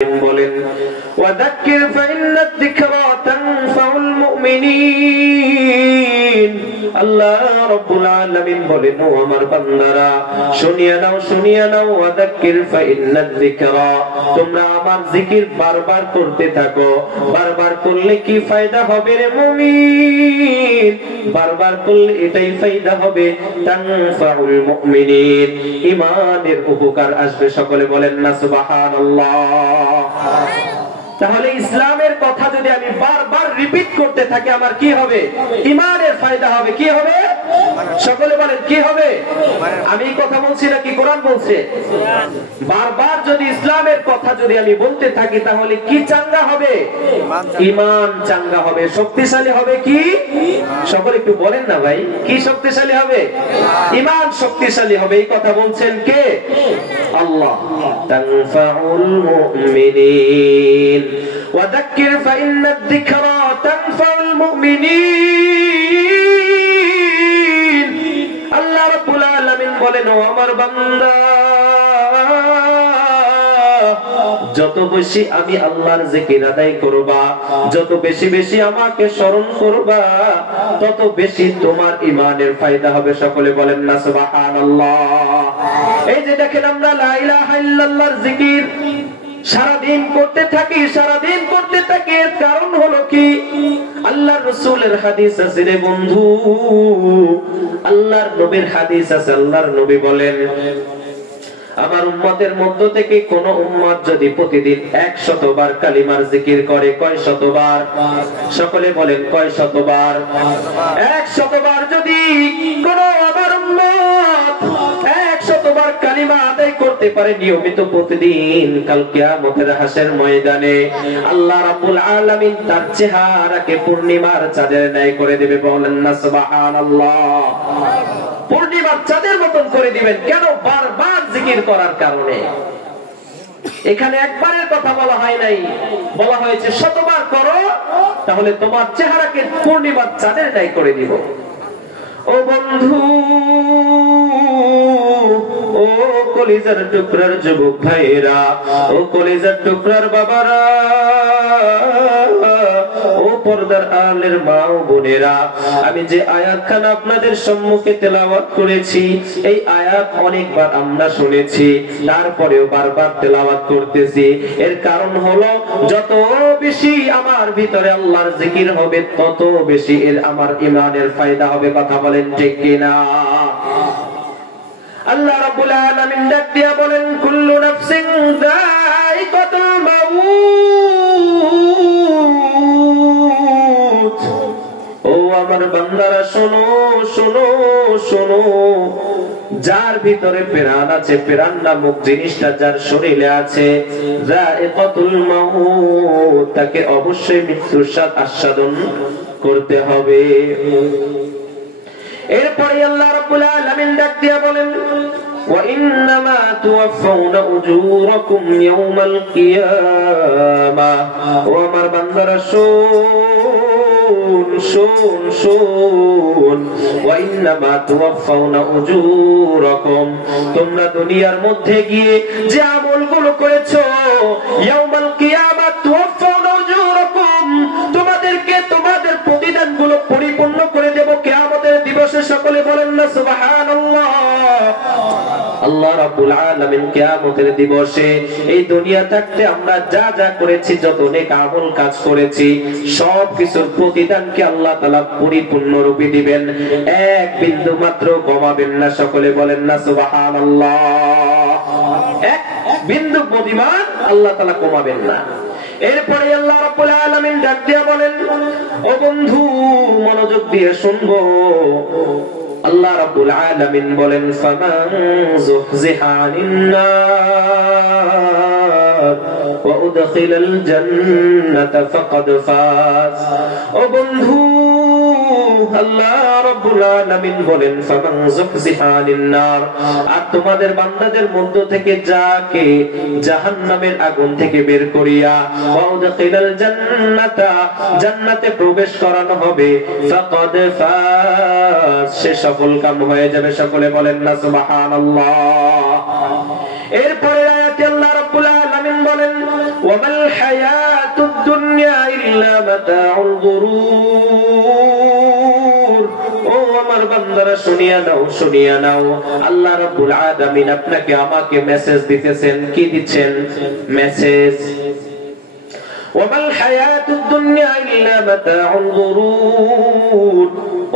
বলেন ওয়াযাক্কির ফাইন্নাদ যিকরা তানফাউল মুমিনিন। আল্লাহ রাব্বুল আলামিন বলেন, ও আমার বান্দারা শুনিয়ে নাও ওয়াযাক্কির ফাইন্নাদ যিকরা, তোমরা আমার জিকির বারবার করতে থাকো। বারবার করলে কি ফায়দা হবে রে মুমিন? বারবার করলে এটাই ফায়দা হবে, তানফাউল মুমিনিন, ঈমানের উপকার আসবে। সকলে বলেন না সুবহানাল্লাহ। তাহলে ইসলামের কথা যদি আমি বারবার রিপিট করতে থাকি, আমার কি হবে? ঈমানের ফায়দা হবে। কি হবে? সকলে বলেন কি হবে? আমি কথা বলছি নাকি কোরআন বলছে? বারবার যদি ইসলামের কথা যদি আমি বলতে থাকি, তাহলে কি চাঙ্গা হবে? ঈমান চাঙ্গা হবে, শক্তিশালী হবে। কি সকলে একটু বলেন না ভাই, কি শক্তিশালী হবে? ঈমান শক্তিশালী হবে। এই কথা বলছেন কে? আল্লাহ। তানফাউল মুমিনিন ওয়াযাক্কির ফাইন্নাদ যিকরা তানফাউল মুমিনিন। আল্লাহ রাব্বুল আলামিন বলেন, ও আমার বান্দা, যত বেশি আমি আল্লাহর জিকির আদায় করবা, যত বেশি বেশি আমাকে স্মরণ করবা, তত বেশি তোমার ঈমানের ফায়দা হবে। সকলে বলেন না সুবহানাল্লাহ। এই যে দেখেন আমরা লা ইলাহা ইল্লাল্লাহর জিকির সারাদিন করতে থাকি, এর কারণ হলো কি? আল্লাহর রাসূলের হাদিস আছে রে বন্ধু, আল্লাহর নবীর হাদিস আছে। আল্লাহর নবী বলেন, আমার উম্মতের মধ্য থেকে কোন উম্মত যদি প্রতিদিন 100 বার কালিমার জিকির করে, কয় শতবার? সকলে বলেন কয় শতবার? 100 বার যদি কোন আমার উম্মত 100 বার কালিমা আদায় করতে পারে নিয়মিত প্রতিদিন, কাল কিয়ামতের হাসরের ময়দানে আল্লাহ রাব্বুল আলামিন তার চেহারাকে পূর্ণিমার চাঁদের ন্যায় করে দেবে। বলেন না সুবহানাল্লাহ। পূর্ণিমার চাঁদের মতন করে দিবেন। কেন? বারবার জিকির করার কারণে। এখানে একবারের কথা বলা হয় নাই, বলা হয়েছে শতবার করো, তাহলে তোমার চেহারাকে পূর্ণিমার চাঁদের ন্যায় করে দিব। ও বন্ধু, ও কলিজার টুকরার যুবক ভাইরা, ও কলিজার টুকরার বাবারা, ও পর্দার আলের মা ও বোনেরা, আমি যে আয়াতখান আপনাদের সম্মুখে তেলাওয়াত করেছি, এই আয়াত অনেকবার আমরা শুনেছি, তারপরেও বারবার তেলাওয়াত করতেছি। এর কারণ হলো, যত বেশি আমার ভিতরে আল্লাহর জিকির হবে, তত বেশি এর আমার ঈমানের ফায়দা হবে। কথা বলেন ঠিক কিনা? আল্লাহ রাব্বুল আলামিন ডাক দিয়া বলেন, কুল্লু নাফসিন যায়িকাতুল মাউত। ও আমার বান্দারা শোনো শোনো শোনো, যার ভিতরে প্রাণ আছে, প্রাণ নামক জিনিসটা যার শরীরে আছে, যায়িকাতুল মাউত, তাকে অবশ্যই মৃত্যুর স্বাদ আস্বাদন করতে হবে। এরপরে আল্লাহ রাব্বুল আলামিন ডাক দিয়া বলেন, ওয়া ইন্নামা তুওয়াফাউনা উজুরাকুম ইয়াওমাল কিয়ামাহ। ও আমার বান্দারা শোন শোন শোন, ওয়া ইন্নামা তুওয়াফাউনা উজুরাকুম, তোমরা দুনিয়ার মধ্যে গিয়ে যে আমলগুলো করেছো, ইয়াওমাল কিয়ামাহ তুওয়াফাউনা উজুরাকুম, তোমাদেরকে তোমাদের প্রতিদানগুলো পরিপূর্ণ করে দেব কিয়ামতের দিবসে। সকলে বলেন না সুবহানাল্লাহ। আল্লাহ রাব্বুল আলামিন কিয়ামতের দিবসে এই দুনিয়া থাকতে আমরা যা যা করেছি, যত নেক আমল কাজ করেছি, সব কিছুর প্রতিদানকে আল্লাহ তাআলা পরিপূর্ণ রূপে দিবেন, এক বিন্দু মাত্র কমাবেন না। সকলে বলেন না সুবহানাল্লাহ। এক বিন্দু পরিমাণ আল্লাহ তাআলা কমাবেন না। এরপরে আল্লাহ রাব্বুল আলামিন ডাক দিয়া বলেন, ও বন্ধু মনোযোগ দিয়ে শুনবো। আল্লাহ রাব্বুল আলামিন বলেন, ফামান যুহজিহা আনিন নার ওয়া উদখিলাল জান্নাতা ফাকাদ ফাজ। ও বন্ধু, আল্লাহ রাব্বুল আলামিন বলেন, ফামান যুহজিহা আনিন নার, আর তোমাদের বান্দাদের মধ্য থেকে যাকে জাহান্নামের আগুন থেকে বের করিয়া ওয়া উদখিলাল জান্নাতা, জান্নাতে প্রবেশ করানো হবে, ফাকাদ ফাজ, সে সফল কাম হয়ে যাবে। সকলে বলেন না সুবহানাল্লাহ। এরপরে আয়াতে আল্লাহ রাব্বুল আলামিন বলেন, ওয়া ওয়ামাল হায়াতুদ দুনিয়া ইল্লা মাতাউল গুরুর। ও আমার বান্দারা শুনিয়া নাও আল্লাহ রাব্বুল আলামিন আপনাকে আমাকে মেসেজ দিতেছেন। কি দিচ্ছেন? মেসেজ। ওয়ামাল হায়াতুদ দুনিয়া ইল্লা মাতাউল গুরুর।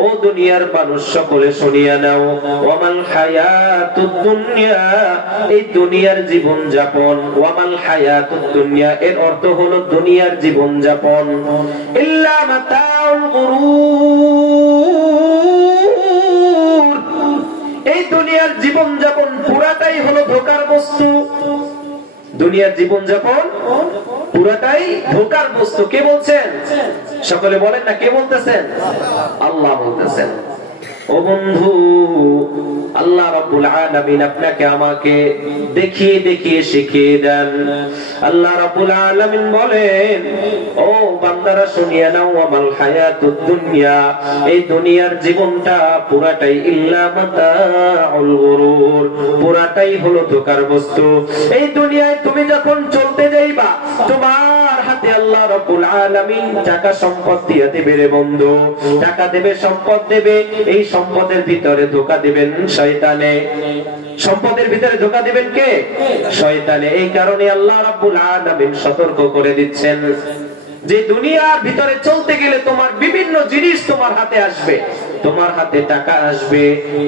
ও দুনিয়ার মানুষ সকলে শুনিয়া নাও, ওয়ামাল হায়াতুদ দুনিয়া, এই দুনিয়ার জীবন যাপন। ওয়ামাল হায়াতুদ দুনিয়া এর অর্থ হলো দুনিয়ার জীবন যাপন। ইল্লা মাতাউল গুরুর, এই দুনিয়ার জীবন যাপন পুরাটাই হলো ধোঁকার বস্তু। দুনিয়ার জীবন যাপন পুরাটাই ধোঁকার বস্তু। কে বলছেন? সকলে বলেন না, কে বলতেছেন? আল্লাহ বলতেছেন। ও বন্ধু, আল্লাহ রাব্বুল আলামিন আপনাকে আমাকে দেখিয়ে দেখিয়ে শিখিয়ে দেন। আল্লাহ রাব্বুল আলামিন বলেন, ও বান্দারা শুনিয়া নাও, ওয়ামাল হায়াতুদ দুনিয়া, এই দুনিয়ার জীবনটা পুরাটাই ইল্লা মাতাউল গুরুর, পুরাটাই হলো ধোঁকার বস্তু। এই দুনিয়ায় তুমি যখন চলতে যাইবা, তোমার হাতে আল্লাহ রাব্বুল আলামিন টাকা সম্পদ দিয়ে দেবে রে বন্ধু। টাকা দেবে, সম্পদ দেবে, এই সম্পদের ভিতরে ধোঁকা দিবেন শয়তানে। সম্পদের ভিতরে ধোঁকা দিবেন কে? শয়তানে। এই কারণে আল্লাহ রাব্বুল আলামিন সতর্ক করে দিচ্ছেন যে দুনিয়ার ভিতরে চলতে গেলে তোমার বিভিন্ন জিনিস তোমার হাতে আসবে। তোমার হাতে টাকা আসবে,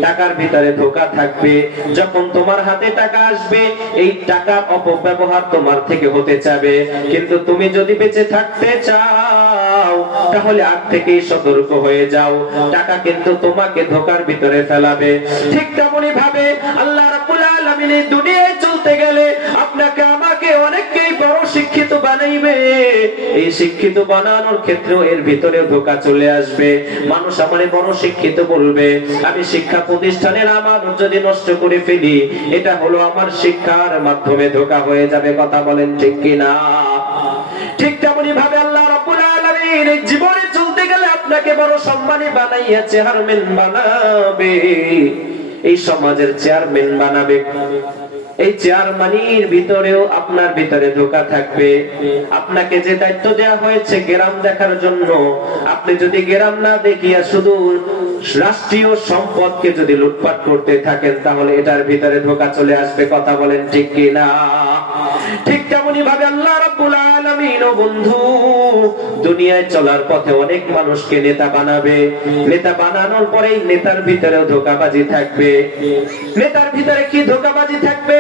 টাকার ভিতরে ধোঁকা থাকবে। যখন তোমার হাতে টাকা আসবে, এই টাকার অপব্যবহার তোমার থেকে হতে যাবে। কিন্তু তুমি যদি বেঁচে থাকতে চাও, তাহলে আগ থেকেই সতর্ক হয়ে যাও, টাকা কিন্তু তোমাকে ধোঁকার ভিতরে ফেলাবে। ঠিক তেমনি ভাবে আল্লাহ রাব্বুল আলামিন এই দুনিয়ায় চলতে গেলে আপনাকে আমাকে অনেককেই বড় শিক্ষিত বানাইবে। এই শিক্ষিত বানানোর ক্ষেত্রেও এর ভিতরে ধোঁকা চলে আসবে। মানুষ আমারে বড় শিক্ষিত বলবে, আমি শিক্ষা প্রতিষ্ঠানের আমার যদি নষ্ট করে ফেলি, এটা হলো আমার শিক্ষার মাধ্যমে ধোঁকা হয়ে যাবে। কথা বলেন ঠিক কিনা? ঠিক তেমনি ভাবে আল্লাহ রাব্বুল আলামিন এই জীবনে চলতে গেলে আপনাকে বড় সম্মানী বানাইয়া চেয়ারম্যান বানাবে, এই সমাজের চেয়ারম্যান বানাবে। এই চেয়ারম্যানের ভিতরেও আপনার ভিতরে ধোঁকা থাকবে। আপনাকে যে দায়িত্ব দেওয়া হয়েছে গ্রাম দেখার জন্য, আপনি যদি গ্রাম না দেখিয়া শুধু রাষ্ট্রীয় সম্পদকে যদি লুটপাট করতে থাকেন, তাহলে এটার ভিতরে ধোঁকা চলে আসবে। কথা বলেন ঠিক কিনা? ঠিক তেমনি ভাবে আল্লাহ রাব্বুল আলামিন ও বন্ধু দুনিয়ায় চলার পথে অনেক মানুষকে নেতা বানাবে। নেতা বানানোর পরেই নেতার ভিতরেও ধোঁকাবাজি থাকবে। নেতার ভিতরে কি ধোঁকাবাজি থাকবে?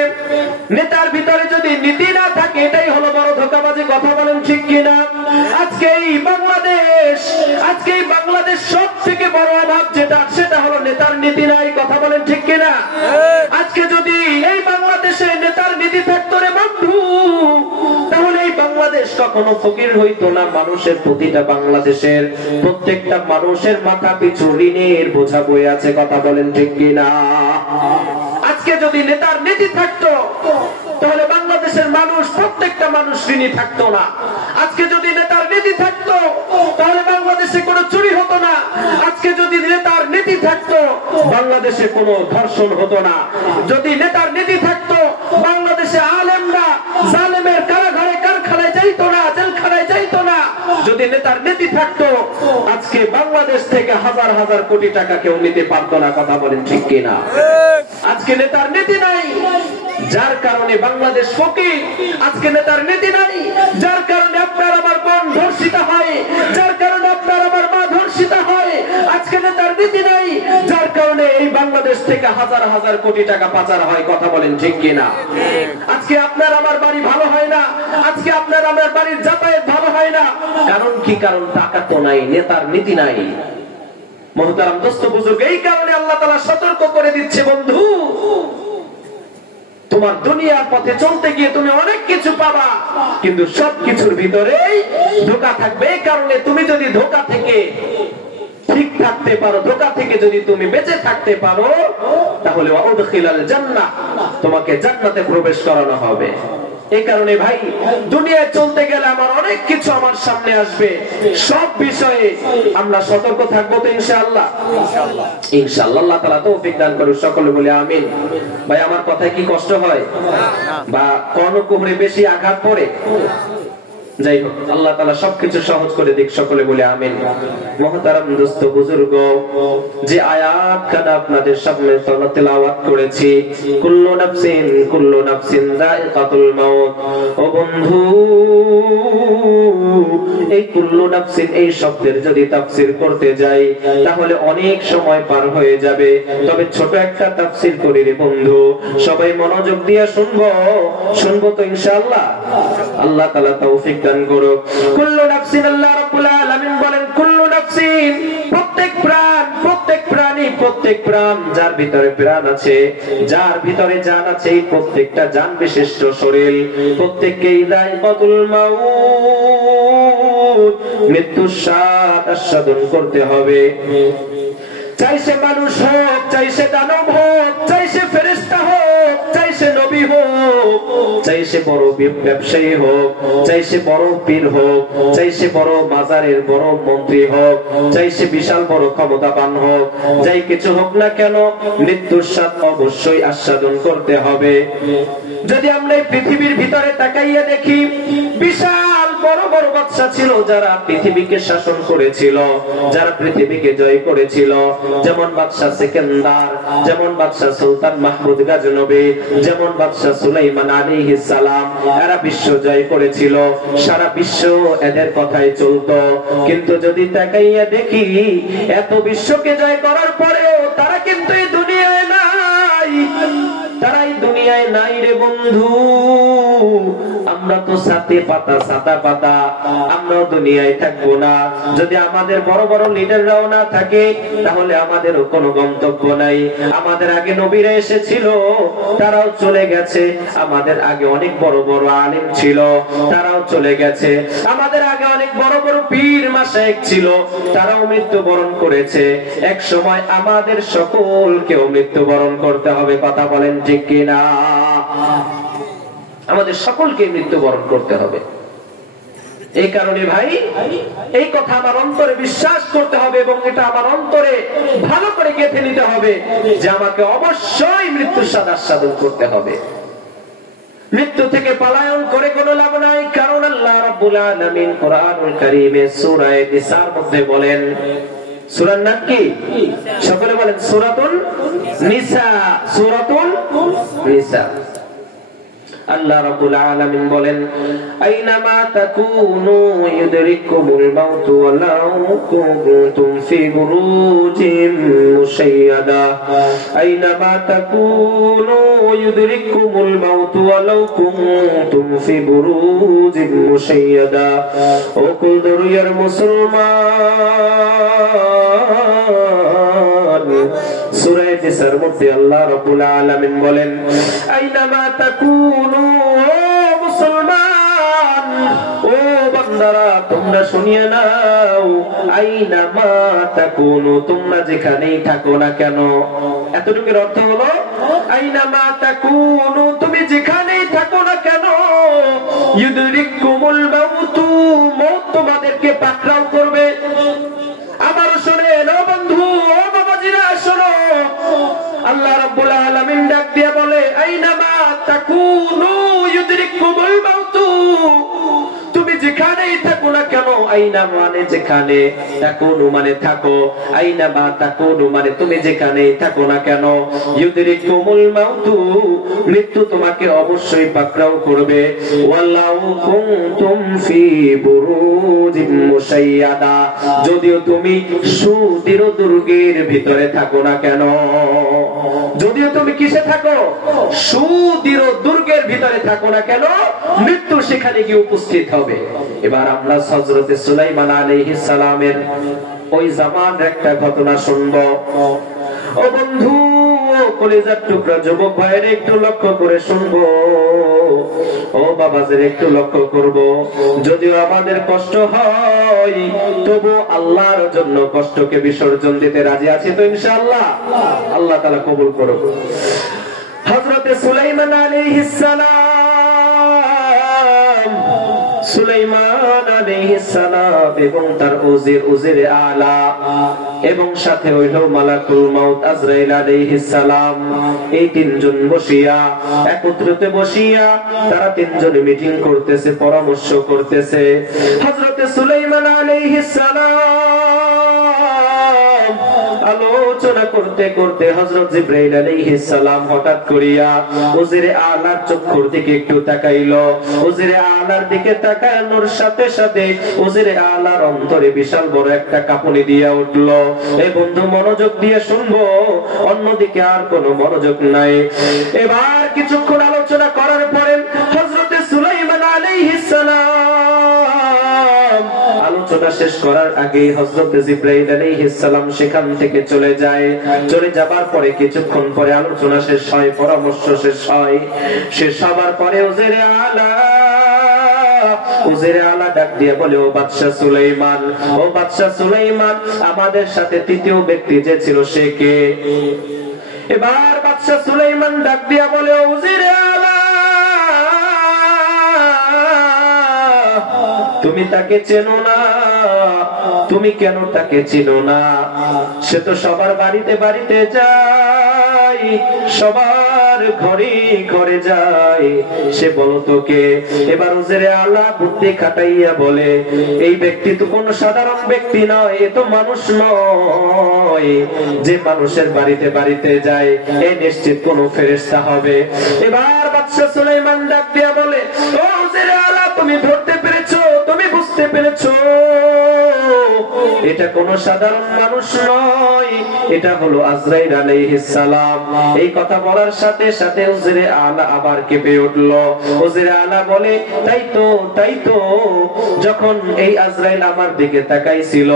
নেতার ভিতরে যদি নীতি না থাকে, এটাই হলো বড় ধোঁকাবাজি। কথা বলেন ঠিক কিনা? আজকে এই বাংলাদেশ সব থেকে বড় অভাব যেটা, সেটা হলো নেতার নীতি নাই। কথা বলেন ঠিক কিনা? আজকে যদি এই বাংলাদেশে নেতার নীতি থাকতো রে বন্ধু, তাহলে এই বাংলাদেশ কখনো ফকির হইতো না। মানুষের প্রতিটা বাংলাদেশের প্রত্যেকটা মানুষের মাথা পিছু ঋণের বোঝা বয়ে আছে। কথা বলেন ঠিক কিনা? আজকে যদি নেতার নীতি থাকতো, তাহলে বাংলাদেশের মানুষ প্রত্যেকটা মানুষ ঋণী থাকতো না। আজকে যদি নেতার নীতি থাকতো, তাহলে বাংলাদেশে কোনো চুরি হতো না। আজকে যদি নেতার নীতি থাকতো, বাংলাদেশে কোনো ধর্ষণ হতো না। যদি নেতার নীতি থাকতো, বাংলাদেশে আলেমরা জালেমের কারাগারে কারখানায় যাইতো না, জেলখানায় যাইতো না। যদি নেতার নীতি থাকতো, আজকে বাংলাদেশ থেকে হাজার হাজার কোটি টাকা কেউ নিতে পারতো না। কথা বলেন ঠিক কিনা? আজকে নেতার নীতি নাই, যার কারণে বাংলাদেশ ফকির। আজকে নেতার নীতি নাই, যার কারণে আপনার আমার বোন ধর্ষিত হয়, যার কারণে আপনার আমার মা ধর্ষিত হয়। আজকে নেতার নীতি নাই, যার কারণে এই বাংলাদেশ থেকে হাজার হাজার কোটি টাকা পাচার হয়। কথা বলেন ঠিক কিনা? আজকে আপনার আমার বাড়ি ভালো হয় না, আজকে আপনার আমার বাড়ির যাতায়াত ভালো হয় না। কারণ কি? কারণ টাকা তো নাই, নেতার নীতি নাই। মুহতারাম দোস্ত বুজুর্গ, এই কারণে আল্লাহ তাআলা সতর্ক করে দিচ্ছে, বন্ধু তোমার দুনিয়ার পথে চলতে গিয়ে তুমি অনেক কিছু পাবা, কিন্তু সবকিছুর ভিতরেই ধোঁকা থাকবে। এই কারণে তুমি যদি ধোঁকা থেকে ঠিক থাকতে পারো, ধোঁকা থেকে যদি তুমি বেঁচে থাকতে পারো, তাহলে ওয়াদখিলাল জান্নাহ, তোমাকে জান্নাতে প্রবেশ করানো হবে। এই কারণে ভাই, দুনিয়ায় চলতে গেলে আমার অনেক কিছু আমার সামনে আসবে। সব বিষয়ে আমরা সতর্ক থাকবো তো ইনশাআল্লাহ। ইনশাআল্লাহ আল্লাহ তাআলা তৌফিক দান করুন। সকলে বলে আমিন। ভাই, আমার কথায় কি কষ্ট হয় বা কর্ণকুহরে বেশি আঘাত পড়ে? যাই হোক, আল্লাহ তাআলা সবকিছু সহজ করে দিক, সকলে বলে আমিন। মুহতারাম দোস্ত বুজুর্গ, যে আয়াতখানা আপনাদের সামনে তেলাওয়াত করেছি, কুল্লু নাফসিন যায়িকাতুল মাউত, ও বন্ধু, এই কুল্লু নাফসিন এই শব্দের যদি তাফসীর করতে যাই তাহলে অনেক সময় পার হয়ে যাবে। তবে ছোট একটা তাফসীর করি রে বন্ধু, সবাই মনোযোগ দিয়ে শুনবো তো ইনশাআল্লাহ। আল্লাহ তাআলা তৌফিক দান করুক। কুল্লু নাফসিন, আল্লাহ রাব্বুল আলামিন বলেন কুল্লু নাফসিন, প্রত্যেক প্রাণ, প্রত্যেক প্রাণী, প্রত্যেক প্রাণ, যার ভিতরে প্রাণ আছে, যার ভিতরে জান আছে, এই প্রত্যেকটা জান বিশিষ্ট শরীর প্রত্যেককেই যায়িকাতুল মাউত, মৃত্যুর স্বাদ আস্বাদন করতে হবে। চাই সে মানুষ হোক, চাই সে দানব হোক, চাই সে ফেরেশতা হোক, চাই সে নবী হোক, চাই সে বড় ব্যবসায়ী হোক, চাই সে বড় পীর হোক, চাই সে বড় বাজারের বড় মন্ত্রী হোক, চাই সে বিশাল বড় ক্ষমতাবান হোক, যাই কিছু হোক না কেন, মৃত্যুর স্বাদ অবশ্যই আস্বাদন করতে হবে। যদি আমরা এই পৃথিবীর ভিতরে তাকাইয়া দেখি, বিশাল বড় বড় বাদশা ছিল যারা পৃথিবীকে শাসন করেছিল, যারা পৃথিবীকে জয় করেছিল, যেমন বাদশা সেকেন্দার, যেমন বাদশা সুলতান মাহমুদ গজনবী, যেমন বাদশা সুলাইমান আলাইহিস সালাম, এরা বিশ্ব জয় করেছিল, সারা বিশ্ব এদের কথাই চলতো। কিন্তু যদি তাকাইয়া দেখি, এত বিশ্বকে জয় করার পরেও তারা কিন্তু এই দুনিয়ায় নাই, তারা এই দুনিয়ায় নাই রে বন্ধু। আমরা তো সাথে পাতা সাদা পাতা, আমরাও দুনিয়ায় থাকবো না। যদি আমাদের বড় বড় লিডাররাও না থাকে তাহলে আমাদেরও কোনো গন্তব্য নাই। আমাদের আগে নবীরা এসেছিল, তারাও চলে গেছে। আমাদের আগে অনেক বড় বড় আলেম ছিল, তারাও চলে গেছে। আমাদের আগে অনেক বড় বড় পীর মাশায়েখ ছিল, তারাও মৃত্যুবরণ করেছে। এক সময় আমাদের সকলকেও মৃত্যুবরণ করতে হবে, কথা বলেন ঠিক কিনা? আমাদের সকলকে মৃত্যুবরণ করতে হবে। এই কারণে ভাই, এই কথা আমার অন্তরে বিশ্বাস করতে হবে এবং এটা আমার অন্তরে ভালো করে গেঁথে নিতে হবে যে আমাকে অবশ্যই মৃত্যুর স্বাদ আস্বাদন করতে হবে। মৃত্যু থেকে পলায়ন করে কোনো লাভ নাই। কারণ আল্লাহ রাব্বুল আলামিন কোরআনুল কারীমে সূরা নিসার মধ্যে বলেন, সূরার নাম কি? সকলে বলেন সূরাতুন নিসা, সূরাতুন নিসা। আল্লাহ রাব্বুল আলামিন বলেন, আইনামা তাকুনু ইউদরিকুমুল মাউতু ওয়ালাউ কুনতুম ফি বুরুজিম মুশাইয়াদা, আইনামা তাকুনু ইউদরিকুমুল মাউতু ওয়ালাউ কুনতুম ফি বুরুজিম মুশাইয়াদা। ও কুল দরুয়ার মুসলমান, সূরা নিসার মধ্যে আল্লাহ রাব্বুল আলামিন বলেন, আইনামা তাকুনু, ও মুসলমান, ও বান্দারা, তোমরা শুনিয়ে নাও, আইনামা তাকুনু, তোমরা যেখানেই থাকো না কেন। এতটুকুর অর্থ হলো, আইনামা তাকুনু, তুমি যেখানেই থাকো না কেন, ইউদরিকুমুল মাউতু, মওত তোমাদেরকে পাকড়াও করবে। আবার শুনেন ও বন্ধু, ও বাবাজিরা শোনো, আল্লাহ রাব্বুল আলামিন ডাক দিয়ে বলে, আইনামা তাকুনু ইউদরিকুমুল মাউতু, তুমি যেখানেই থাকো না কেন, আইনা মানে যেখানে, তাকুনু মানে থাকো, আইনামা তাকুনু মানে তুমি যেখানেই থাকো না কেন, ইউদরিকুমুল মাউতু, মৃত্যু তোমাকে অবশ্যই পাকড়াও করবে। ওয়ালাউ কুনতুম ফি বুরুজিম মুশাইয়াদা, যদিও তুমি সুদৃঢ় দুর্গের ভিতরে থাকো না কেন, যদিও তুমি কিসে থাকো, সুদৃঢ় দুর্গের ভিতরে থাকো না কেন, মৃত্যু সেখানে গিয়ে উপস্থিত হবে। এবার আমরা হযরতে সুলাইমান আলাইহিস সালামের ওই জামানের একটা ঘটনা শুনবো। ও বন্ধু, কলিজার টুকরা যুবক ভাইয়ের একটু লক্ষ্য করে শুনবো, ও বাবাদের একটু লক্ষ্য করব। যদিও আমাদের কষ্ট হয়, তবু আল্লাহর জন্য কষ্টকে বিসর্জন দিতে রাজি আছি তো ইনশাআল্লাহ। আল্লাহ তাআলা কবুল করুক। হযরতে সুলাইমান আলাইহিস সালাম, সুলাইমান আলাইহিস সালাম এবং তার উজির আলা, এবং সাথে হইল মালাকুল মাউত আজরাইল আলাইহিস সালাম। এই তিনজন বসিয়া একত্রিত বসিয়া তারা তিনজন মিটিং করতেছে, পরামর্শ করতেছে। হযরত সুলাইমান আলাইহিস সালাম আলোচনা করতে করতে হযরত জিবরাইল আলাইহিস সালাম হঠাৎ করিয়া উজিরে আলার চক্ষুর দিকে একটু তাকাইলো। উজিরে আলার দিকে তাকানোর সাথে সাথে উজিরে আলার অন্তরে বিশাল বড় একটা কাঁপুনি দিয়া উঠলো। এই বন্ধু মনোযোগ দিয়ে শুনবো, অন্যদিকে আর কোনো মনোযোগ নাই। এবার কিছুক্ষণ আলোচনা করার পরে হযরত সুলাইমান আলাইহিস সালাম আলোচনা শেষ করার আগে হযরত জিবরাইল আলাইহিস সালাম সেখান থেকে চলে যায়। চলে যাবার পরে কিছুক্ষণ পরে আলোচনা শেষ হয়, পরামর্শ শেষ হয়। শেষ হবার পরে উজিরে আলা ডাক দিয়ে বলে, ও বাদশা সুলাইমান, ও বাদশা সুলাইমান, আমাদের সাথে তৃতীয় ব্যক্তি যে ছিল সে কে? এবার বাদশা সুলাইমান ডাক দিয়া বলে, ও উজিরে আলা, তুমি তাকে চেনো না? তুমি কেন তাকে চিনো না? সে তো সবার বাড়িতে বাড়িতে যায়, সবার ঘরে ঘরে যায়, সে বলো তোকে। এবার উজিরে আলা বুদ্ধি খাটাইয়া বলে, এই ব্যক্তি তো কোনো সাধারণ ব্যক্তি নয়, এ তো মানুষ নয় যে মানুষের বাড়িতে বাড়িতে যায়, এ নিশ্চিত কোনো ফেরেশতা হবে। এবার বাদশা সুলাইমান ডাক দিয়া বলে, ও উজিরে আলা, তুমি ধরতে পেরেছো, তুমি বুঝতে পেরেছো, এটা কোন সাধারণ মানুষ নয়, এটা হলো আজরাইল আলাইহিস সালাম। এই কথা বলার সাথে সাথে উজিরে আলা আবার কেঁপে উঠলো। উজিরে আলা বলে, তাই তো, যখন এই আজরাইল আমার দিকে তাকাইছিল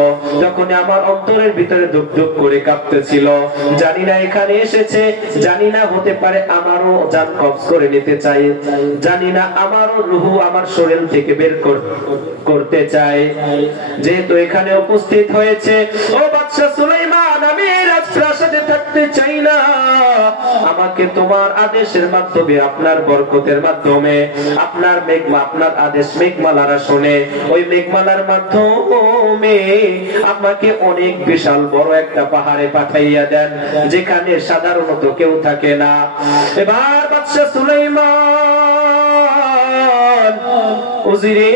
তখন আমার অন্তরের ভিতরে ধুক ধুক করে কাঁপতেছিল। জানি না এখানে এসেছে, জানি না হতে পারে আমারও জান কবজ করে নিতে চাই, জানি না আমারও রূহ আমার শরীর থেকে বের করতে চাই। যেহেতু এখানে উপস্থিত হয়েছে, ও বাদশা সুলাইমান, আমি রাজপ্রাসাদে থাকতে চাই না, আমাকে তোমার আদেশের মাধ্যমে, আপনার বরকতের মাধ্যমে, আপনার আদেশ মেঘমালারা শুনে, ওই মেঘমালার মাধ্যমে আমাকে অনেক বিশাল বড় একটা পাহাড়ে পাঠাইয়া দেন, যেখানে সাধারণত কেউ থাকে না। এবার বাদশা সুলাইমান উজিরে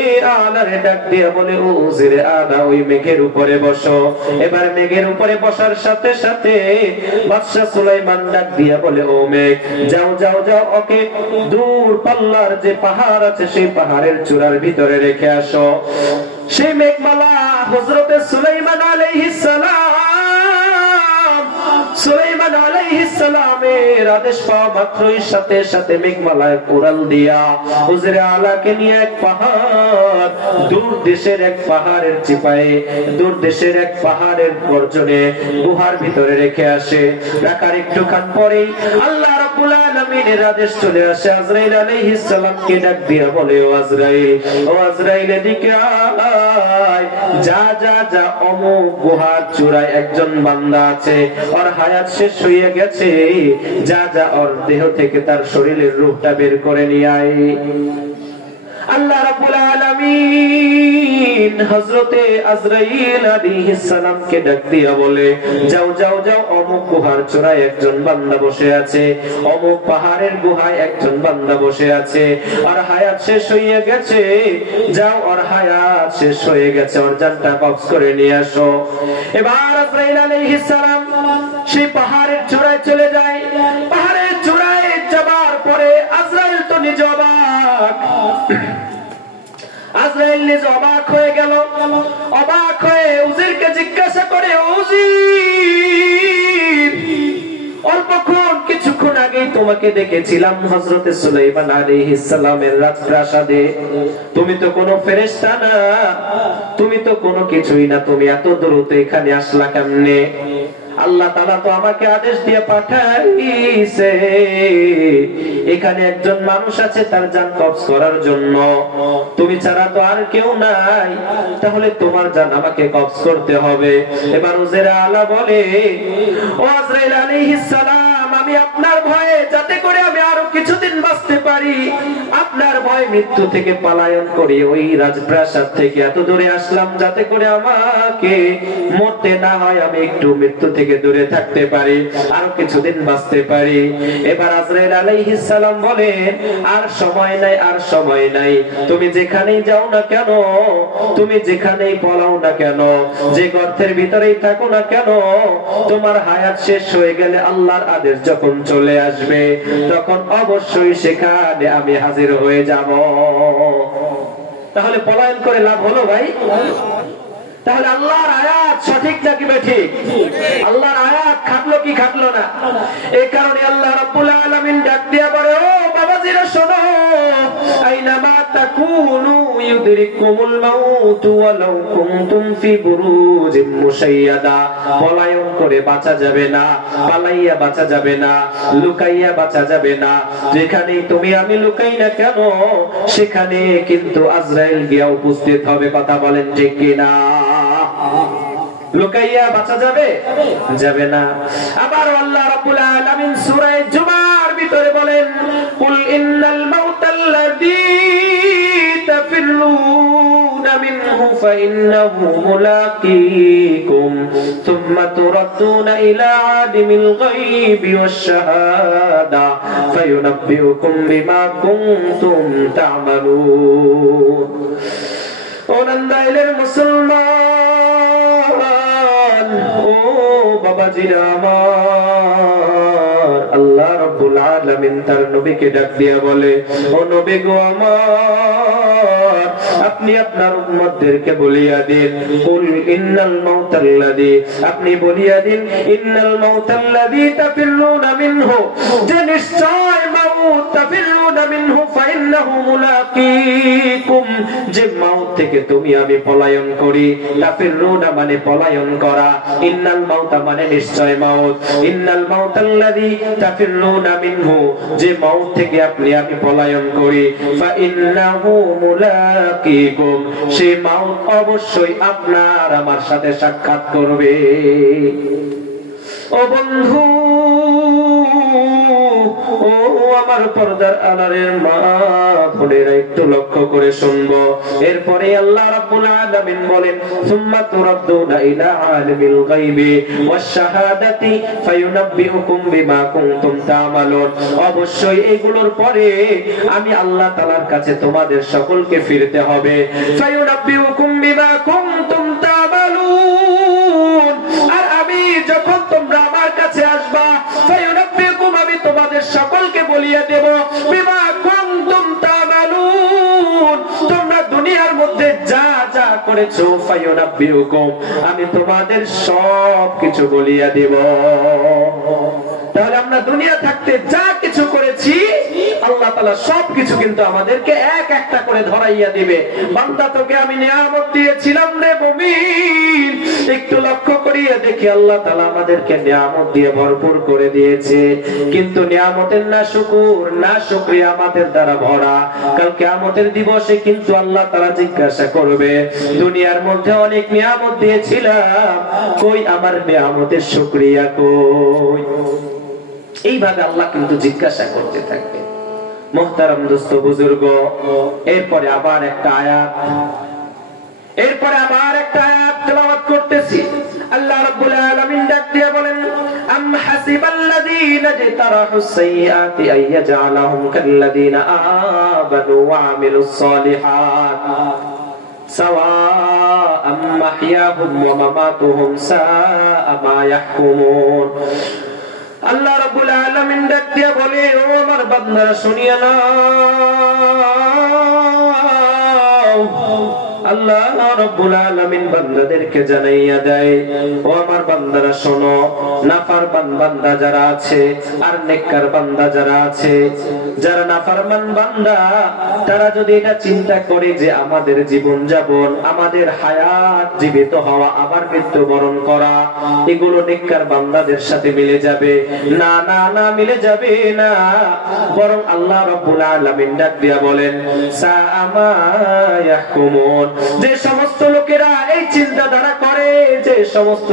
আলারে ডাক দিয়া বলে, ও উজিরে আলা, ওই মেঘের উপরে বসো। এবার মেঘের উপরে বসার সাথে সাথে বাদশা সুলাইমান ডাক দিয়া বলে, ও মেঘ, যাও যাও যাও, ওকে দূর পাল্লার যে পাহাড় আছে সেই পাহাড়ের চূড়ার ভিতরে রেখে আসো। সেই মেঘমালা হযরতে সুলাইমান আলাইহিস সালাম, সুলাইমান আলাইহিস সালামের আদেশ পাওয়া মাত্রই সাথে সাথে মেঘমালায় উড়াল দিয়া উজিরে আলাকে নিয়ে এক পাহাড়, দূর দেশের এক পাহাড়ের চিপায়ে, দূর দেশের এক পাহাড়ের গর্জনে গুহার ভিতরে রেখে আসে। রাখার একটুখান পরেই আল্লাহ রাব্বুল আলামিনের আদেশ চলে আসে। আজরাইল আলাইহিস সালামকে ডাক দিয়া বলে, ও আজরাইল, এদিকে আয়, যা যা যা, অমুক গুহার চূড়ায় একজন বান্দা আছে, ওর হায়াত শেষ হয়ে গেছে, যা যা ওর দেহ থেকে তার শরীরের রূহটা বের করে নিয়ে আয়। আল্লাহ রাব্বুল আলামিন হযরতে আজরাইল আলাইহিস সালামকে ডাক দিয়া বলে, যাও যাও যাও, অমুক গুহার চূড়ায় একজন বান্দা বসে আছে, অমুক পাহাড়ের গুহায় একজন বান্দা বসে আছে, আর হায়াত শেষ হয়ে গেছে, যাও ওর হায়াত শেষ হয়ে গেছে, ওর জানটা কবজ করে নিয়ে আসো। এবার আজরাইল আলাইহিস সালাম সেই পাহাড়ের চূড়ায় চলে যায়। পাহাড়ের চূড়ায় যাবার পরে আজরাইল তো নিজে অবাক, আজরাইল নিজে অবাক হয়ে গেল। অবাক হয়ে উজিরকে জিজ্ঞাসা করে, উজির, অল্পক্ষণ কিছুক্ষণ আগেই তোমাকে দেখেছিলাম হযরতে সুলাইমান আলাইহিস সালামের রাজপ্রাসাদে, তুমি তো কোনো ফেরেশতা না, তুমি তো কোনো কিছুই না, তুমি এত দ্রুত এখানে আসলা কেমনে? আল্লাহ তাআলা তো আমাকে আদেশ দিয়ে পাঠাইছে, এখানে একজন মানুষ আছে তার জান কবজ করার জন্য, তুমি ছাড়া তো আর কেউ নাই, তাহলে তোমার জান আমাকে কবজ করতে হবে। এবার উজিরে আলা বলে, ও আজরাইল আলাইহিস সালাম, আমি আপনার ভয়ে, যাতে করে আমি আরো কিছুদিন বাঁচতে পারি, আপনার ভয় মৃত্যু থেকে পলায়ন করে ওই রাজপ্রাসাদ থেকে এত দূরে আসলাম যাতে করে আমাকে মরতে না হয়, আমি একটু মৃত্যু থেকে দূরে থাকতে পারি, আরো কিছুদিন বাঁচতে পারি। এবার আজরাইল আলাইহিস সালাম বলেন, আর সময় নাই, আর সময় নাই, তুমি যেখানেই যাও না কেন, তুমি যেখানেই পলাও না কেন, যে গর্তের ভিতরেই থাকো না কেন, তোমার হায়াত শেষ হয়ে গেলে আল্লাহর আদেশ যখন চলে আসবে তখন অবশ্যই সেখানে আমি হাজির হয়ে যাব। তাহলে পলায়ন করে লাভ হলো ভাই? তাহলে আল্লাহর আয়াত সঠিক নাকি বেঠিক? আল্লাহর আয়াত খাটলো কি খাটলো না? এই কারণে আল্লাহ রাব্বুল আলামিন ডাক দিয়া বলে, ও বাবাজিরা শোনো, আইনামা তাকুনু ইউদরিকুমুল মাউত ওয়ালাউ কুনতুম ফি বুরুজিম মুশাইয়াদা। পলায়ন করে বাঁচা যাবে না, পালাইয়া বাঁচা যাবে না, লুকাইয়া বাঁচা যাবে না। যেখানেই তুমি আমি লুকাই না কেন সেখানে কিন্তু আজরাইল গিয়া উপস্থিত হবে। কথা বলেন ঠিক কিনা? লুকাইয়া বাঁচা যাবে? যাবে না। আবার আল্লাহ রাব্বুল আলামিন সূরা জুমার ভিতরে বলেন, কুল ইন্নাল মাউতাল্লাযী তাফিরুনা মিনহু ফাইন্নাহু মুলাকীকুম সুম্মা তুরাদ্দুনা ইলা আলিমিল গায়বি ওয়াশ শাহাদা ফায়ুনাব্বিউকুম বিমা কুনতুম তা'মালুন। ও নন্দাইলের মুসলমান, ও বাবাজিরা আমার, আল্লাহ রাব্বুল আলামিন তার নবীকে ডাক দিয়া বলে, ও নবী গো আমার, আপনি আপনার উম্মতদেরকে বলিয়া দিন, কুল ইন্নাল মাউতাল্লাযী, আপনি বলিয়া দিন, ইন্নাল মাউতাল্লাযী তাফিরুনা মিনহু, যে নিশ্চয় মাউত, তাফিরুনা মিনহু ফাইন্নাহু মুলাকীকুম, যে মাউত থেকে তুমি আমি পলায়ন করি। তাফিরুনা মানে পলায়ন করা, ইন্নাল মাউতা মানে নিশ্চয় মাউত, ইন্নাল মাউতাল্লাযী তাফিরুনা মিনহু, যে মাউত থেকে আপনি আমি পলায়ন করি, ফাইন্নাহু মুলাকীকুম, সেই মাউত অবশ্যই আপনার আমার সাথে সাক্ষাৎ করবে। ও বন্ধু, ও আমার পর্দার আড়ালের মা বোনেরা, একটু লক্ষ্য করে শুনবো। এরপরে আল্লাহ রাব্বুল আলামিন বলেন, সুম্মা তুরাদ্দুনা ইলা আলিমিল গায়বি ওয়াশ শাহাদাতি ফায়ুনাব্বিউকুম বিমা কুনতুম তা'মালুন, অবশ্যই এগুলোর পরে আমি আল্লাহ তাআলার কাছে তোমাদের সকলকে ফিরতে হবে। ফায়ুনাব্বিউকুম বিমা কুনতুম তা'মালুন, আর আমি যখন তোমরা আমার কাছে আসবা, ফায়ুনাব্বিউকুম, আমি তোমাদের সকলকে বলিয়ে দেব, বিমা কুনতুম তা'মালুন, তোমরা দুনিয়ার মধ্যে যা যা করেছো, ফায়ুনাব্বিউকুম, আমি তোমাদের সব কিছু বলিয়ে দেব। তাহলে আমরা দুনিয়া থাকতে যা কিছু করেছি আল্লাহ তাআলা সবকিছু কিন্তু আমাদেরকে এক একটা করে ধরাইয়া দিবে। বান্দা, তোকে আমি নিয়ামত দিয়েছিলাম রে মুমিন, একটু লক্ষ্য করিয়া দেখি আল্লাহ তাআলা আমাদেরকে নিয়ামত দিয়ে ভরপুর করে দিয়েছে, কিন্তু নিয়ামতের না শুকর না শুকরিয়া আমাদের দ্বারা ভরা। কাল কিয়ামতের দিবসে কিন্তু আল্লাহ তাআলা জিজ্ঞাসা করবে, দুনিয়ার মধ্যে অনেক নিয়ামত দিয়েছিলাম, কই আমার নিয়ামতের শুকরিয়া কই? এইভাবে আল্লাহ কিন্তু জিজ্ঞাসা করতে থাকবে। মুহতারাম দোস্ত বুজুর্গ, এরপরে আবার একটা আয়াত তেলাওয়াত করতেছি। আল্লাহ রাব্বুল আলামিন ডাক দিয়ে বলেন, আম হাসিবাল্লাযীনা জাতারাহুস সাইয়্যাতি আইয়াজআলাহুম কাল্লাযীনা আমানু ওয়া আমিলুস সালিহাত সাওয়াআম মাহইয়াহুম ওয়া মামাতুহুম সাআ মা ইয়াহকুমুন। আল্লাহ রাব্বুল আলামিন ডাক দিয়ে বলে, ও আমার বান্দারা শুনিয়া নাও, আল্লাহ রাব্বুল আলামিন বান্দাদেরকে জানাইয়া দেয়, ও আমার বান্দারা শোনো, নাফরমান বান্দা যারা আছে আর নেককার বান্দা যারা আছে, যারা নাফরমান বান্দা তারা যদি এটা চিন্তা করে যে আমাদের জীবন যাপন, আমাদের হায়াত, জীবিত হওয়া, আবার মৃত্যুবরণ করা, এগুলো নেককার বান্দাদের সাথে মিলে যাবে, না না না, মিলে যাবে না। বরং আল্লাহ রাব্বুল আলামিন ডাক দিয়া বলেন, সাআ মা ইয়াহকুমুন, যে সমস্ত লোকেরা এই চিন্তাধারা করে, যে সমস্ত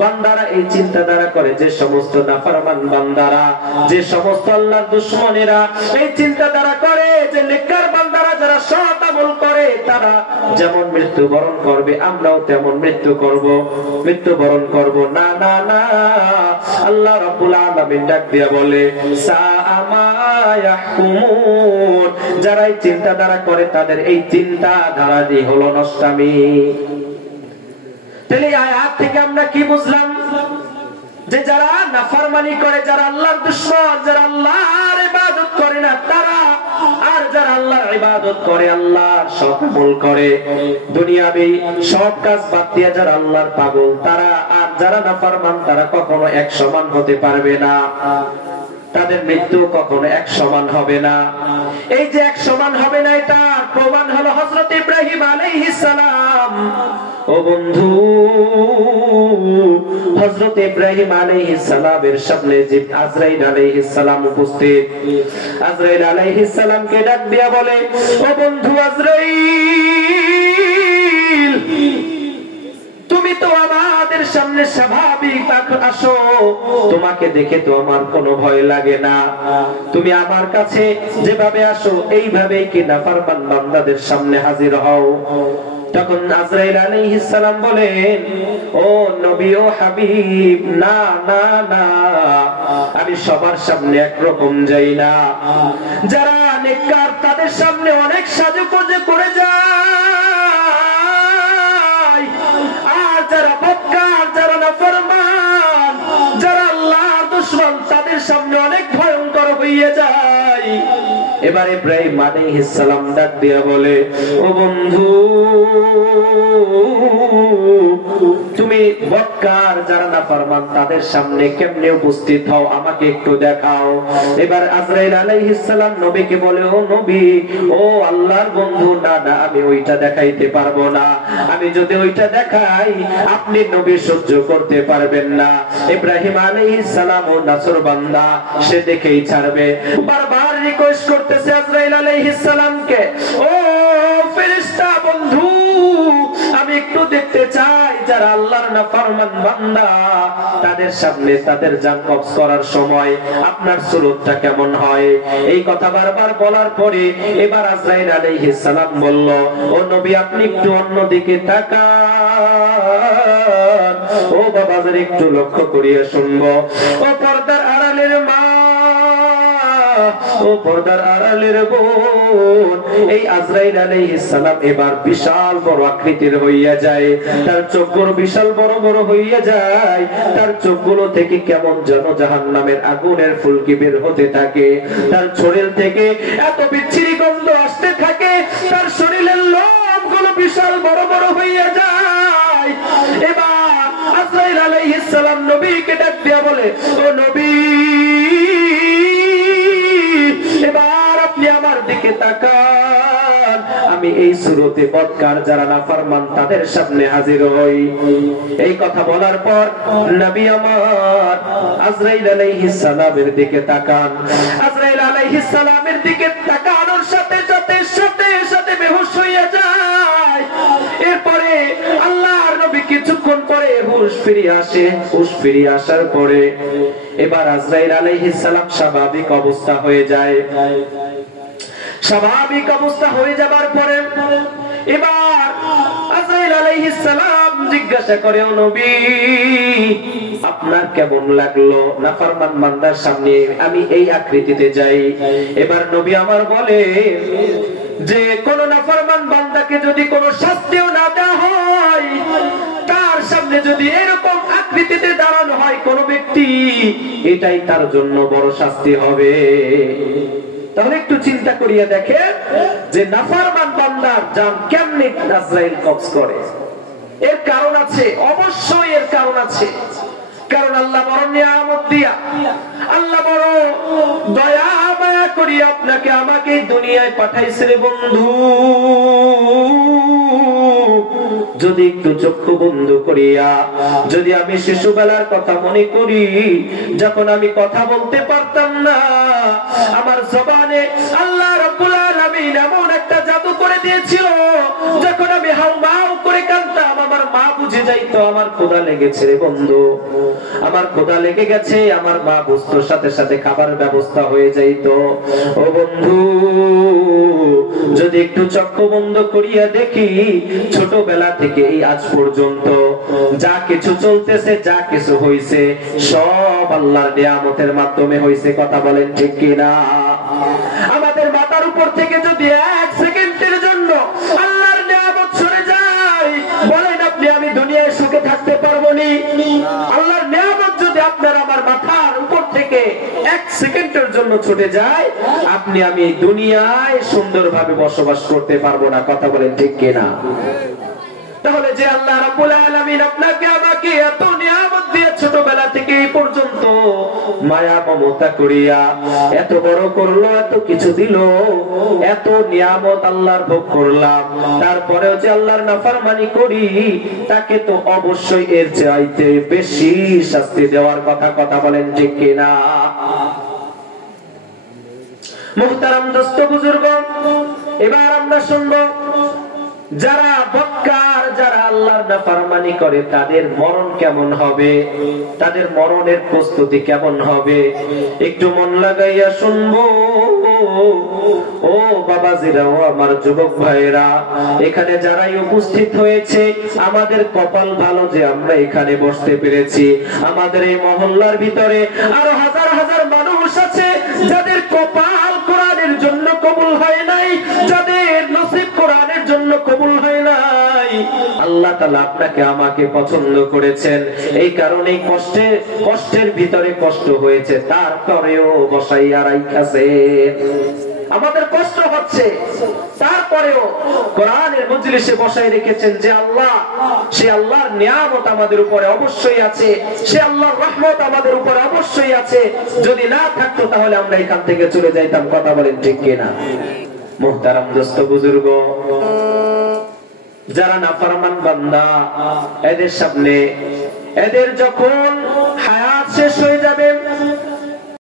বান্দারা এই চিন্তাধারা করে, যে সমস্ত নাফরমান বান্দারা, যে সমস্ত আল্লাহর দুশমনেরা এই চিন্তাধারা করে যে নেককার বান্দারা যারা সৎ আমল করে তারা যেমন মৃত্যুবরণ করবে আমরাও তেমন মৃত্যুবরণ করব। না না না, আল্লাহ রাব্বুল আলামিন ডাক দিয়া বলে সাআ মা ইয়াহকুমুন, যারা এই চিন্তাধারা করে তাদের এই চিন্তাধারাই হলো নষ্টামি। তাহলে আয়াত থেকে আমরা কি বুঝলাম? যে যারা নাফরমানি করে, যারা আল্লাহর দুশমন, যারা আল্লাহর ইবাদত করে না তারা, আর যারা আল্লাহর ইবাদত করে, আল্লাহর সৎ আমল করে, দুনিয়াবি সব কাজ বাদ দিয়ে যারা আল্লাহর পাগল তারা, আর যারা নাফরমান তারা কখনো এক সমান হতে পারবে না। তাদের মৃত্যু কখনো এক সমান হবে না। এই যে এক সমান হবে না, এটা প্রমাণ হলো হযরত ইব্রাহিম আলাইহিস সালাম। ও বন্ধু, হযরত ইব্রাহিম আলাইহিস সালামের সামনে যে আজরাইল আলাইহিস সালাম উপস্থিত, আজরাইল আলাইহিস সালামকে ডাক দিয়া বলে, ও বন্ধু আজরাইল, তুমি তো আমাদের সামনে স্বাভাবিক আসো, তোমাকে দেখে তো আমার কোনো ভয় লাগে না, তুমি আমার কাছে যেভাবে আসো এইভাবেই কি নাফরমান বান্দাদের সামনে হাজির হও। তখন আজরাইল আলাইহিস সালাম বলেন, ও নবী, ও হাবিব, না না না, আমি সবার সামনে একরকম যাই না। যারা নেককার তাদের সামনে অনেক সাজুগুজু করে যায়, আর যারা বদকার, যারা নাফরমান, যারা আল্লাহর দুশমন তাদের সামনে অনেক ভয়ঙ্কর হয়ে যায়। এবার ইব্রাহিম আলাইহিস সালাম ডাক দিয়া বলে, ও বন্ধু, তুমি বদকার যারা নাফরমান তাদের সামনে কেমনে উপস্থিত হও আমাকে একটু দেখাও। এবার আজরাইল আলাইহিস সালাম নবীকে বলে, ও নবী, ও আল্লাহর বন্ধু, না না, আমি ওইটা দেখাইতে পারবো না, আমি যদি ওইটা দেখাই আপনি নবী সহ্য করতে পারবেন না। ইব্রাহিম আলাইহিস সালাম ও নাসর বান্দা, সে দেখেই ছাড়বে। বারবার রিকোয়েস্ট করতেছে আজরাইল আলাইহিস সালামকে, ও ফেরেশতা বন্ধু, আমি একটু দেখতে চাই যারা আল্লাহর নাফরমান বান্দা তাদের সামনে তাদের জান কবজ করার সময় আপনার সুরতটা কেমন হয়। এই কথা বারবার বলার পরে এবার আজরাইল আলাইহিস সালাম বলল, ও নবী, আপনি একটু অন্যদিকে তাকান। ও বাবা, একটু লক্ষ্য করিয়া শুনবো। ও পর্দার আড়ালের মা, ও পর্দার আড়ালের বোন, এই আজরাইল আলাইহিস সালাম এবার বিশাল বড় আকৃতির হইয়া যায়, তার চোখগুলো বিশাল বড় বড় হইয়া যায়, তার চোখগুলো থেকে কেমন যেন জাহান্নামের আগুনের ফুলকি বের হতে থাকে, তার শরীর থেকে এত বিচ্ছিরি গন্ধ আসতে থাকে, তার শরীরের লোমগুলো বিশাল বড় বড় হইয়া যায়। এবার আজরাইল আলাইহিস সালাম নবীকে ডাক দিয়া বলে, ও নবী, এবার আপনি আমার দিকে তাকান, আমি এই সুরতে বদকার যারা নাফরমান তাদের সামনে হাজির হই। এই কথা বলার পর নবী আমার আজরাইল আলাইহিস সালামের দিকে তাকান। আজরাইল আলাইহিস সালামের দিকে তাকানোর সাথে সাথে সাথে সাথে বেহুশ হইয়া যায়। এরপরে আল্লাহর নবী কিছুক্ষণ পরে হুশ ফিরে আসে। হুশ ফিরে আসার পরে এবার আজরাইল আলাইহিস সালাম স্বাভাবিক অবস্থা হয়ে যায়। স্বাভাবিক অবস্থা হয়ে যাবার পরে এবার আজরাইল আলাইহিস সালাম জিজ্ঞাসা করে, ও নবী, আপনার কেমন লাগলো নাফরমান বান্দার সামনে আমি এই আকৃতিতে যাই? এবার নবী আমার বলে যে কোন নাফরমান বান্দাকে যদি কোনো শাস্তিও না দেওয়া হয়, তার সামনে যদি এরকম আকৃতিতে দাঁড়ানো হয় কোন ব্যক্তি, এটাই তার জন্য বড় শাস্তি হবে। তাহলে একটু চিন্তা করিয়া দেখে যে নাফরমান বান্দার জান কেমনে আজরাইল কবজ করে। এর কারণ আছে, অবশ্যই এর কারণ আছে। কারণ আল্লাহ বড় নিয়ামত দিয়া, আল্লাহ বড় দয়া মায়া করি আপনাকে আমাকে দুনিয়ায় পাঠাইছে রে বন্ধু। যদি একটু চক্ষু বন্ধ করিয়া যদি আমি শিশুবেলার কথা মনে করি, যখন আমি কথা বলতে পারতাম না, আমার জবানে আল্লাহ রাব্বুল আলামিন এমন একটা জাদু করে দিয়েছিল, যখন আমি হাউ মাউ করে কাঁদতাম, আমার মা বুঝে যাইতো আমার ক্ষুধা লেগেছে রে বন্ধু, আমার ক্ষুধা লেগে গেছে, আমার মা বুঝতো, সাথে সাথে খাবার ব্যবস্থা হয়ে যাইতো। ও বন্ধু, যদি একটু চক্ষু বন্ধ করিয়া দেখি, ছোটবেলা থেকে এই আজ পর্যন্ত যা কিছু চলতেছে, যা কিছু হইছে, সব আল্লাহর নিয়ামতের মাধ্যমে হইছে। কথা বলেন ঠিক কিনা? আমাদের মাথার উপর থেকে যদি এক সেকেন্ডের জন্য আল্লাহর নিয়ামত সরে যায়, বলেন আপনি আমি দুনিয়ায় সুখে থাকতে পারবো নি? আল্লাহর নিয়ামত যদি আপনার আমার মাথার উপর থেকে এক সেকেন্ডের জন্য ছুটে যায়, আপনি আমি দুনিয়ায় সুন্দরভাবে বসবাস করতে পারবো না। কথা বলেন ঠিক কিনা? তাহলে যে আল্লাহ রাব্বুল আলামিন আপনাকে আমাকে এত নিয়ামত দিয়ে ছোটবেলা থেকে এই পর্যন্ত মায়া মমতা করিয়া এত বড় করলো, এত কিছু দিল, এত নিয়ামত আল্লাহর ভোগ করলাম, তারপরেও যে আল্লাহর নাফরমানি করি, তাকে তো অবশ্যই এর চাইতে বেশি শাস্তি দেওয়ার কথা। কথা বলেন ঠিক কিনা? মুহতারাম দোস্ত বুজুর্গ, এবার আমরা শুনবো যারা বক্কার, যারা আল্লাহর নাফরমানি করে, তাদের মরণ কেমন হবে, তাদের মরণের প্রস্তুতি কেমন হবে, একটু মন লাগাইয়া শুনবো। ও বাবাজিরা, ও আমার যুবক ভাইরা, এখানে যারাই উপস্থিত হয়েছে, আমাদের কপাল ভালো যে আমরা এখানে বসতে পেরেছি। আমাদের এই মহল্লার ভিতরে আরো হাজার হাজার মানুষ আছে যাদের কপাল কোরআনের জন্য কবুল হয় নাই, যাদের নসিব কোরআনের জন্য কবুল হয় নাই। আল্লাহ তাআলা আপনাকে আমাকে পছন্দ করেছেন, এই কারণে কষ্টের ভিতরে কষ্ট হয়েছে, তারপরেও বসাইয়া রাইখাছে। আমাদের কষ্ট হচ্ছে, তারপরেও কোরআনের মজলিসে বসাই রেখেছেন যে আল্লাহ, সে আল্লাহর নিয়ামত আমাদের উপরে অবশ্যই আছে, সে আল্লাহর রহমত আমাদের উপরে অবশ্যই আছে। যদি না থাকতো তাহলে আমরা এখান থেকে চলে যাইতাম। কথা বলেন ঠিক কিনা? মুহতারাম দোস্ত বুজুর্গ, যারা নাফরমান বান্দা, এদের সামনে, এদের যখন হায়াত শেষ হয়ে যাবে,